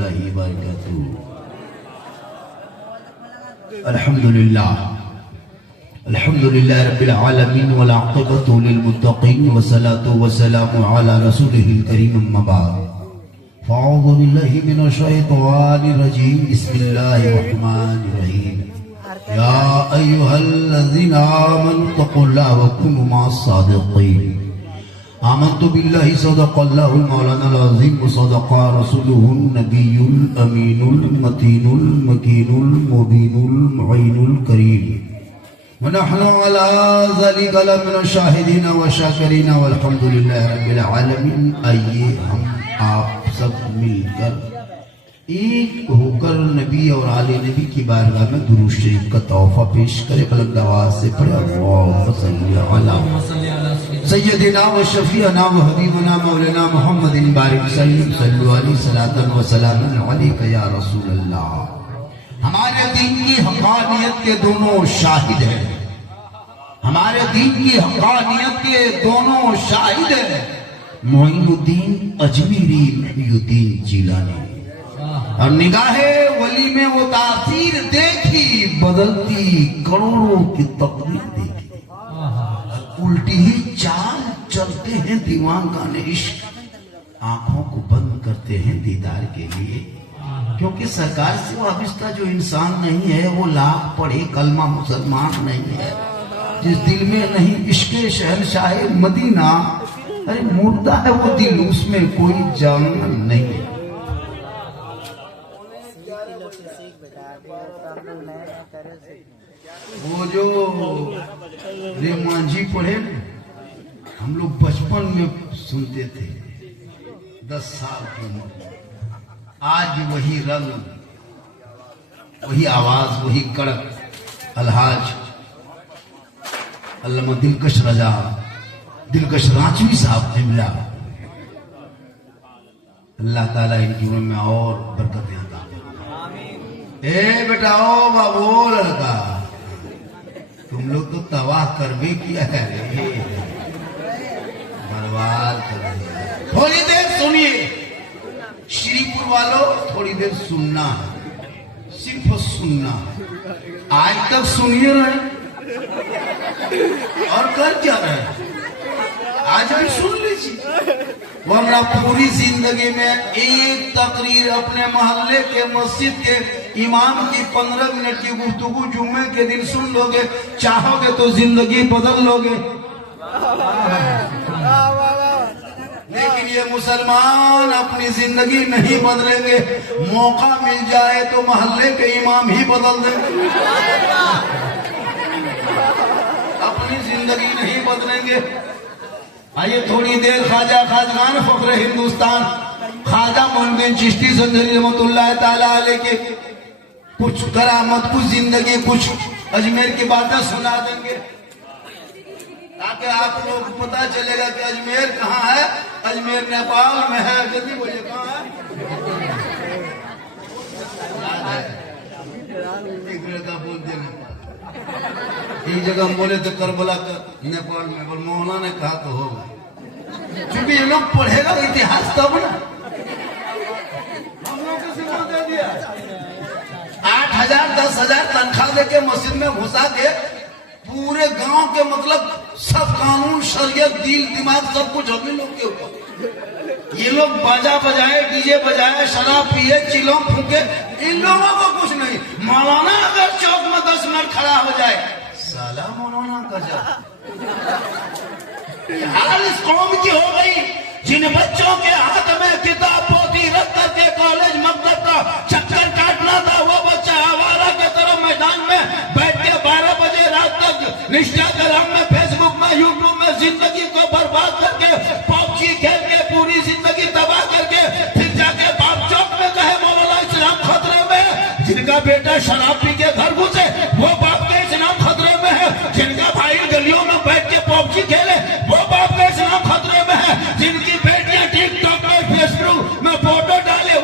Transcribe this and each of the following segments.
रहमतुल्लाहि व बरकातुहू। अल्हम्दुलिल्लाह अल्हम्दुलिल्लाह रब्बिल आलमीन वल आक़िबतु लिल मुत्तक़ीन वस्सलातु वस्सलामु अला रसूलिहिल करीम अम्मा बाद। फ़अऊज़ु बिल्लाहि मिनश शैतानिर रजीम। बिस्मिल्लाहिर रहमानिर रहीम। या अय्युहल्लज़ीना आमनु तक़ुल्लाह व कुनू मअस सादिक़ीन। आमन्तु बिल्लाहि सदक़ल्लाहुल मौलानाल अज़ीम व सदक़ा रसूलुहुन नबियुल अमीनुल मतीनुल मकीनुल मुबीनुल मुईनुल करीम व नहनु अला ज़ालिका लमिनश शाहिदीन व शाकिरीन वल्हम्दुलिल्लाहि रब्बिल आलमीन। आइए हम आप सब मिलकर एक होकर नबी और आले नबी की बारगाह में दुरूद शरीफ का तोहफा पेश करे। बुलंद आवाज से पढ़े अल्लाहुम्मा सल्ली अला सय्यदिना व शफीअना व हबीबना मौलाना मुहम्मदिन बारिक सल्लल्लाहु अलैहि सलातन व सलामुन अलैका या रसूल अल्लाह। हमारे दीन की हक़ानियत के दोनों शाहिद हैं, हमारे दीन की हक़ानियत के दोनों शाहिद हैं, मोइनुद्दीन अजमेरी, मोहिउद्दीन जिलानी। और निगाहे वली में वो तासीर देखी, बदलती करोड़ों की तकदीर देखी। उल्टी ही चाल चलते हैं दीवानगाने इश्क, आंखों को बंद करते हैं दीदार के लिए। क्योंकि सरकार से वाबिस्ता जो इंसान नहीं है वो लाख पढ़े कलमा मुसलमान नहीं है। जिस दिल में नहीं इश्क शहंशाह मदीना, अरे मुर्दा है वो दिल, उसमें कोई जान नहीं है। वो जो रे मांझी पढ़े हम लोग बचपन में सुनते थे, 10 साल की उम्र। आज वही रंग, वही आवाज, वही कड़क अलहाज अल्लामा दिलकश रजा, दिलकश रांचवी साहब से मिला। अल्लाह ताला इनकी उम्र में और बरकतें अता करे। ए बेटा ओ बाबू लड़का, तुम लोग तो तबाह कर भी किया है, बर्बाद कर दिया। थोड़ी देर सुनिए श्रीपुर वालों, थोड़ी देर सुनना है, सिर्फ सुनना है। आज तक सुनिए रहे और कर क्या रहे, आज भी सुन लीजिए। वरना पूरी जिंदगी में एक तकरीर अपने मोहल्ले के मस्जिद के इमाम की 15 मिनट की गुफ्तगू जुम्मे के दिन सुन लोगे, चाहोगे तो जिंदगी बदल लोगे। लेकिन ये मुसलमान अपनी जिंदगी नहीं बदलेंगे, मौका मिल जाए तो मोहल्ले के इमाम ही बदल देंगे, अपनी जिंदगी नहीं बदलेंगे। आइए थोड़ी देर ख्वाजा खाजगान फख्र हिंदुस्तान ख्वाजा मोइनुद्दीन चिश्ती ज़ंजरी रहमतुल्लाह ताला अलैह के कुछ करामत, कुछ जिंदगी, कुछ अजमेर की बातें सुना देंगे, ताकि आप लोग को पता चलेगा कि अजमेर कहाँ है। अजमेर नेपाल में है। जल्दी बोलिए कहाँ है? एक लड़का बोलते नेपाल, एक जगह हम बोले तो करबला का नेपाल में, बोल मौलाना ने कहा तो होगा। क्योंकि ये लोग पढ़ेगा इतिहास तब ना। हम लोग को सिखा दे दिया 8,000 10,000 तनख्वाह देके मस्जिद में घुसा के पूरे गांव के मतलब सब कानून शरीयत दिल दिमाग सब कुछ अपने लोग के ऊपर। ये लोग बाजा बजाए, डीजे बजाए, शराब पिए, चिलों फूके, इन लोगों को कुछ नहीं। मौलाना अगर चौक में 10 मिनट खड़ा हो जाए, साला मौलाना का जा हाल इस कौम की हो गई। जिन बच्चों के हाथ में किताब पोथी रख करके कॉलेज मकतब का चक्कर काटना था, वो बच्चा आवारा के तरह मैदान में बैठ के 12 बजे रात तक इंस्टाग्राम में, फेसबुक में, यूट्यूब में जिंदगी को बर्बाद करके पबजी खेल के पूरी जिंदगी तबाह करके फिर जाके बाप चौक में कहे मौलाना इस्लाम खतरे में है। जिनका बेटा शराब पी के घर घुसे वो बाप के इस्लाम खतरे में है। जिनका भाई गलियों में बैठ के पबजी खेले वो बाप का इस्लाम खतरे में है। जिनकी बेटियां टिकटॉक में, फेसबुक में फोटो डाले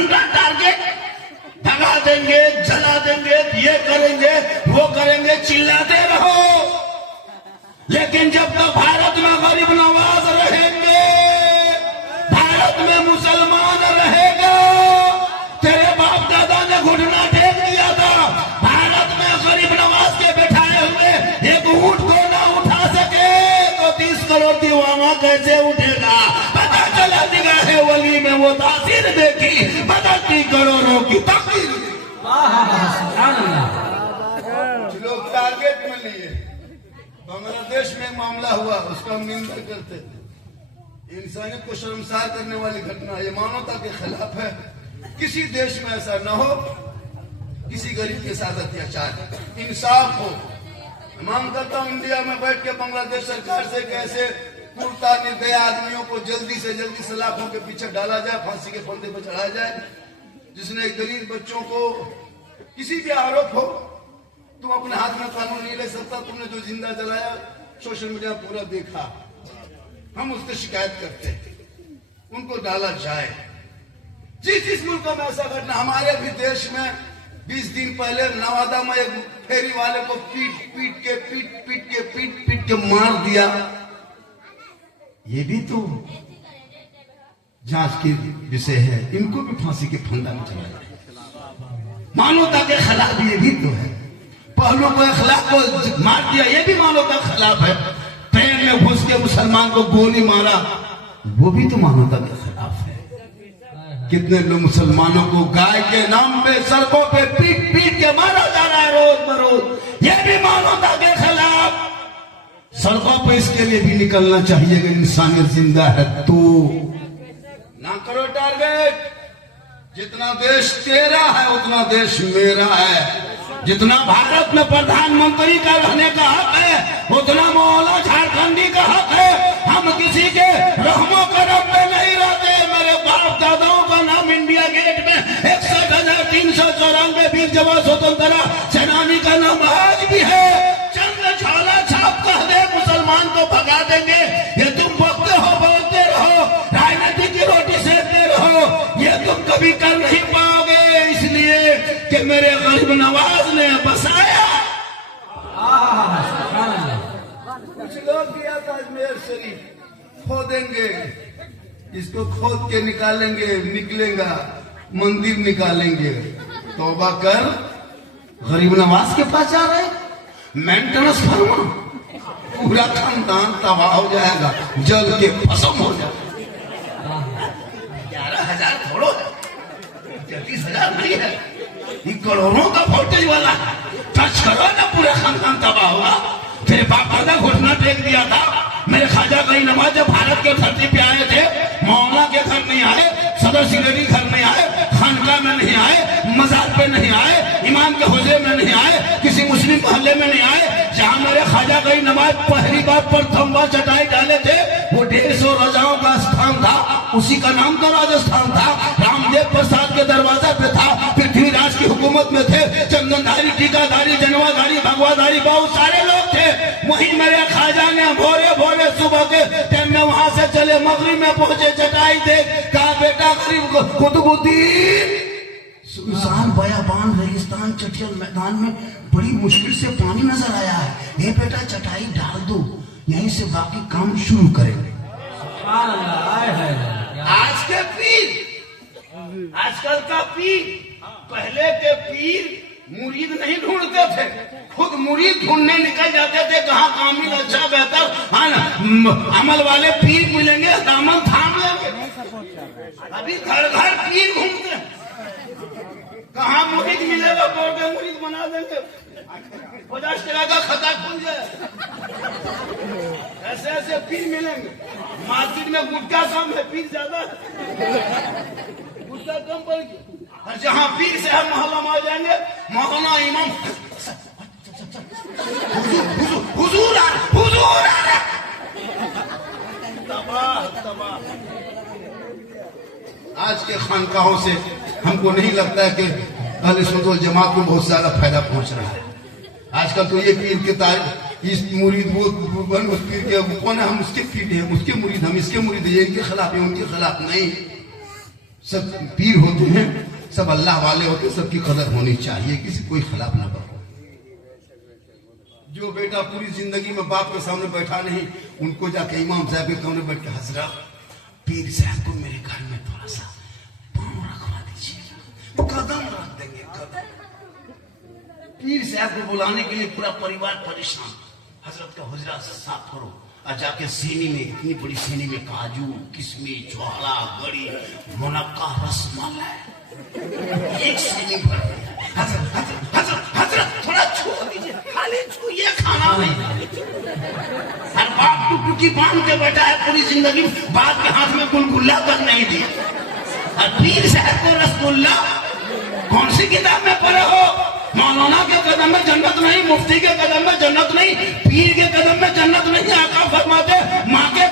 झंडा टारगेट, भगा देंगे, जला देंगे, ये करेंगे, वो करेंगे, चिल्लाते रहो। लेकिन जब तक भारत में गरीब नवाज रहेंगे, भारत में मुसलमान रहेगा, तेरे बाप दादा ने घुटना टेक दिया था, भारत में गरीब नवाज के बैठाए हुए एक ऊंट को ना उठा सके तो 30 करोड़ दीवाना कैसे उठेगा। पता चला दिगाहे वली में वो तासीर देखी, बदलती करोड़ों की तकदीर। लोग टारगेट में लिए। बांग्लादेश में एक मामला हुआ, उसका हम निंदा करते थे। इंसानियत को शर्मसार करने वाली घटना, ये मानवता के खिलाफ है। किसी देश में ऐसा न हो, किसी गरीब के साथ अत्याचार, इंसाफ हो। मांग करता हूं इंडिया में बैठ के बांग्लादेश सरकार से कैसे कुर्ता निर्दय आदमियों को जल्दी से जल्दी सलाखों के पीछे डाला जाए, फांसी के फंदे पर चढ़ाया जाए। जिसने गरीब बच्चों को किसी भी आरोप हो, तुम अपने हाथ में कानून नहीं ले सकता। तुमने जो जिंदा जलाया सोशल मीडिया पूरा देखा, हम उससे शिकायत करते हैं, उनको डाला जाए। जिस मुल्क में ऐसा घटना, हमारे भी देश में 20 दिन पहले नवादा में एक फेरी वाले को पीट के मार दिया। ये भी तो जांच के विषय है, इनको भी फांसी के फंदा में चलाया जाए। मानवता के खिलाफ ये भी तो है। पहलू को अखलाक को मार दिया, ये भी मानवता के खिलाफ है। ट्रेन में घुस के मुसलमान को गोली मारा, वो भी तो मानवता के खिलाफ है। कितने लोग मुसलमानों को गाय के नाम पे सड़कों पे पीट के मारा जा रहा है रोज बरोज, ये भी मानवता के खिलाफ। सड़कों पे इसके लिए भी निकलना चाहिए अगर इंसानियत जिंदा है तो। ना करो टारगेट। जितना देश तेरा है उतना देश मेरा है। जितना भारत में प्रधानमंत्री का रहने का हक है, उतना मौला झारखंडी का हक है। हम किसी के रहमो करम में नहीं रहते। मेरे बाप दादाओं का नाम इंडिया गेट में 61,394 वीर जवान स्वतंत्रता सेनानी का नाम आज भी है। चंद झोला छाप कह दे मुसलमान को भगा देंगे। ये तुम बोलते हो, बोलते रहो, राजनीति की रोटी सेकते रहो, ये तुम कभी कर नहीं पाओगे। इसलिए कि मेरे गरीब नवाज ने बसाया। कुछ लोग दिया था अजमेर शरीफ, खोदेंगे, इसको खोद के निकालेंगे, निकलेगा, मंदिर निकालेंगे। तौबा कर, गरीब नवाज के पास जा रहे, मेंटेनेंस फरमा, पूरा खानदान तबाह हो जाएगा, जल के भस्म हो जाएगा। 11,000 छोड़ो, 33,000 नहीं है, ये करोड़ों का वोल्टेज वाला। टच करो ना, पूरा खानदान तबाह होगा। तेरे बाप दादा घुटना टेक दिया था। मेरे ख्वाजा गरीब नवाज जब भारत के धरती पे आए थे, मौलाना के घर नहीं आए, सदर सिलेरी घर नहीं आए, खानका में नहीं आए, मजार पे नहीं आए, इमाम के हुजरे में नहीं आए, किसी मुस्लिम मोहल्ले में नहीं आए। जहां मेरे ख्वाजा गरीब नवाज पहली बार प्रथम बार चटाई डाले थे, वो 150 रजाओं का स्थान था, उसी का नाम तो राजस्थान था। रामदेव प्रसाद के दरवाजा पे था, पृथ्वीराज की हुकूमत में थे, चंदनधारी, टीकाधारी, जनवाधारी, भगवाधारी बहुत सारे लोग थे। वहीं मेरे ख्वाजा ने भोरे भोरे सुबह के टाइम में वहां से चले, मगरिब में पहुंचे, चटाई दे, कहा बेटा गरीब कुतुबुद्दीन, सुनसान बयाबान रेगिस्तान चटियल मैदान में बड़ी मुश्किल से पानी नजर आया है, ये बेटा चटाई डाल दो, यहीं से बाकी काम शुरू करेंगे। आज के पीर, आजकल का पीर, पहले के पीर मुरीद नहीं ढूंढते थे, खुद मुरीद ढूंढने निकल जाते थे। कहाँ कामिल, अच्छा, बेहतर, हाँ, अमल वाले पीर मिलेंगे, दामन थाम लेंगे। अभी घर घर पीर घूमते, कहाँ मुरीद मिलेगा, बोल के मुरीद बना देंगे, 50 टका का खाता खुल जाए। ऐसे ऐसे पीर मिलेंगे। मार्केट में गुटखा कम है, पीर ज्यादा, गुटखा कम पड़ गया। और जहाँ पीर से हम मोहल्ला में आ जाएंगे, मौलाना इमाम हुजूर आ रहा। आज के खानकाहों से हमको नहीं लगता है कि अहले सुन्नत वल जमात को बहुत ज्यादा फायदा पहुंच रहा है। आजकल तो ये पीर के तारीफ, इस मुरीद वो उस पीर के कौन है, हम उसके पीर हैं, उसके मुरीद, हम इसके मुरीद हैं, इनके खिलाफ है, उनके खिलाफ नहीं। सब पीर होते हैं, सब अल्लाह वाले होते हैं, सबकी कदर होनी चाहिए, किसी कोई खिलाफ ना करो। जो बेटा पूरी जिंदगी में बाप के सामने बैठा नहीं, उनको जाके इमाम साहब के कमरे बैठ के हजरत पीर साहब को मेरे घर में थोड़ा सा पाँव रखवा दीजिएगा, कदम रख देंगे कदम। पीर साहब को बुलाने के लिए पूरा परिवार परेशान। हजरत का हुजरा साफ करो और जाके सीनी में, इतनी बड़ी सीनी में काजू, किशमिश, ज्वाला, गड़ी, मुनक्का, रसमलाई एक सीनी भर दिया। हजरत हजरत हजरत हजरत थोड़ा छू दीजिए, खाली छू, ये खाना नहीं। हर बाप टुकटुकी बांध के बैठा है पूरी जिंदगी, बाप के हाथ में गुलगुल्ला तक नहीं दिया। और पीर साहब को रसगुल्ला, कौन सी किताब में पढ़े हो? मौलाना के कदम में जन्नत नहीं, मुफ्ती के कदम में जन्नत नहीं, पीर के कदम में जन्नत नहीं। आका फरमाते माँ के